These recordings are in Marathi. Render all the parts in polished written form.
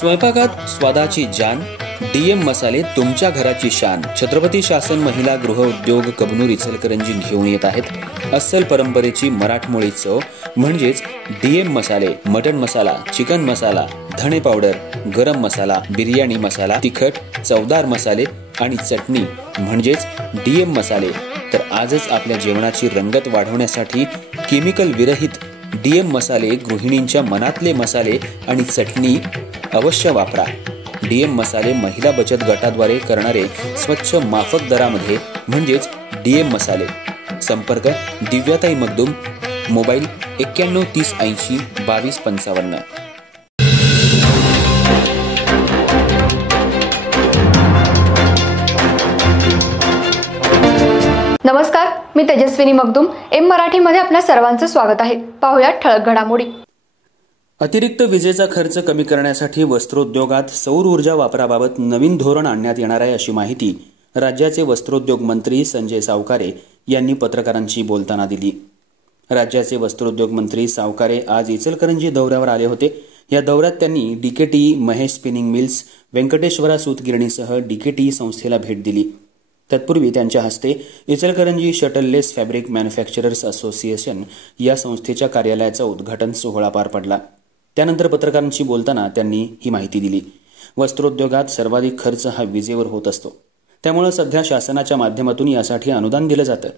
स्वयंपाकात स्वादाची जान, डीएम मसाले तुमच्या घराची शान। छत्रपती शासन महिला गृह उद्योग कबनूर इचलकरंजी घेऊन येत आहेत अस्सल परंपरेची मराठमोळी चव म्हणजेच डीएम मसाले। मटन मसाला, चिकन मसाला, धणे पावडर, गरम मसाला, बिर्याणी मसाला, तिखट चवदार मसाले आणि चटणी म्हणजेच डीएम मसाले। तर आजच आपल्या जेवणाची रंगत वाढवण्यासाठी केमिकल विरहित डीएम मसाले, गृहिणींच्या मनातले मसाले आणि चटणी अवश्य वापरा। डीएम मसाले महिला बचत गटाद्वारे करणारे स्वच्छ माफक दरामध्ये म्हणजेच डीएम मसाले। संपर्क दिव्याताई मगदूम, मोबाईल 91 30 80 22 55। नमस्कार, मी तेजस्विनी मगदूम। एम मराठीमध्ये आपल्या सर्वांचं स्वागत आहे। पाहूया ठळक घडामोडी। अतिरिक्त विजेचा खर्च कमी करण्यासाठी वस्त्रोद्योगात सौर ऊर्जा वापराबाबत नवीन धोरण आणण्यात येणार आहे, अशी माहिती राज्याचे वस्त्रोद्योग मंत्री संजय सावकारे यांनी पत्रकारांशी बोलताना दिली। राज्याचे वस्त्रोद्योग मंत्री सावकारे आज इचलकरंजी दौऱ्यावर आले होते। या दौऱ्यात त्यांनी DKT, Mahesh spinning mills, Venkateshwara सूतगिरणीसह डीकेटी संस्थेला भेट दिली। तत्पूर्वी त्यांच्या हस्ते Ichalkaranji shuttleless fabric manufacturers association या संस्थेच्या कार्यालयाचा उद्घाटन सोहळा पार पडला। त्यानंतर पत्रकारांशी बोलताना त्यांनी ही माहिती दिली। वस्त्रोद्योगात सर्वाधिक खर्च हा विजेवर होत असतो, त्यामुळे सध्या शासनाच्या माध्यमातून यासाठी अनुदान दिलं जातं।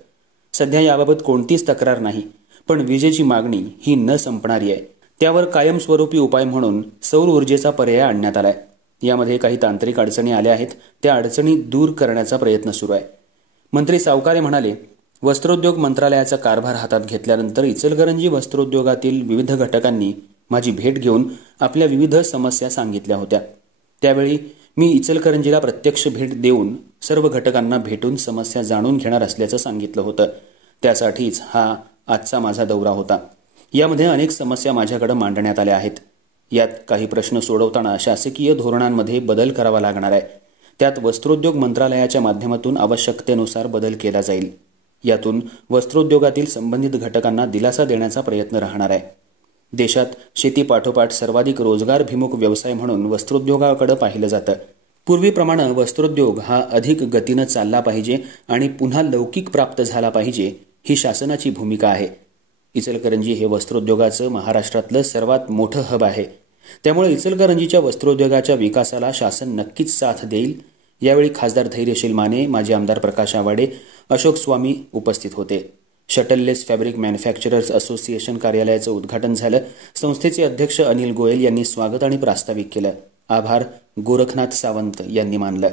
सध्या याबाबत कोणतीच तक्रार नाही, पण विजेची मागणी ही न संपणारी आहे। त्यावर कायमस्वरूपी उपाय म्हणून सौर ऊर्जेचा पर्याय आणण्यात आलाय। यामध्ये काही तांत्रिक अडचणी आल्या आहेत, त्या अडचणी दूर करण्याचा प्रयत्न सुरू आहे। मंत्री सावकारे म्हणाले, वस्त्रोद्योग मंत्रालयाचा कारभार हातात घेतल्यानंतर इचलकरंजी वस्त्रोद्योगातील विविध घटकांनी माझी भेट घेऊन आपल्या विविध समस्या सांगितल्या होत्या। त्यावेळी मी इचलकरंजीला प्रत्यक्ष भेट देऊन सर्व घटकांना भेटून समस्या जाणून घेणार असल्याचं सांगितलं होतं। त्यासाठीच हा आजचा माझा दौरा होता। यामध्ये अनेक समस्या माझ्याकडे मांडण्यात आल्या आहेत। यात काही प्रश्न सोडवताना शासकीय धोरणांमध्ये बदल करावा लागणार आहे। त्यात वस्त्रोद्योग मंत्रालयाच्या माध्यमातून आवश्यकतेनुसार बदल केला जाईल। यातून वस्त्रोद्योगातील संबंधित घटकांना दिलासा देण्याचा प्रयत्न राहणार आहे। देशात शेतीपाठोपाठ सर्वाधिक रोजगारभिमुख व्यवसाय म्हणून वस्त्रोद्योगाकडे पाहिलं जातं। पूर्वीप्रमाणे वस्त्रोद्योग हा अधिक गतीनं चालला पाहिजे आणि पुन्हा लौकिक प्राप्त झाला पाहिजे, ही शासनाची भूमिका आहे। इचलकरंजी हे वस्त्रोद्योगाचं महाराष्ट्रातलं सर्वात मोठं हब आहे। त्यामुळे इचलकरंजीच्या वस्त्रोद्योगाच्या विकासाला शासन नक्कीच साथ देईल। यावेळी खासदार धैर्यशील माने, माजी आमदार प्रकाश आवाडे, अशोक स्वामी उपस्थित होते। शटललेस फॅब्रिक मॅन्युफॅक्चरर्स असोसिएशन कार्यालयाचं उद्घाटन झालं। संस्थेचे अध्यक्ष अनिल गोयल यांनी स्वागत आणि प्रास्ताविक केलं। आभार गोरखनाथ सावंत यांनी मानलं।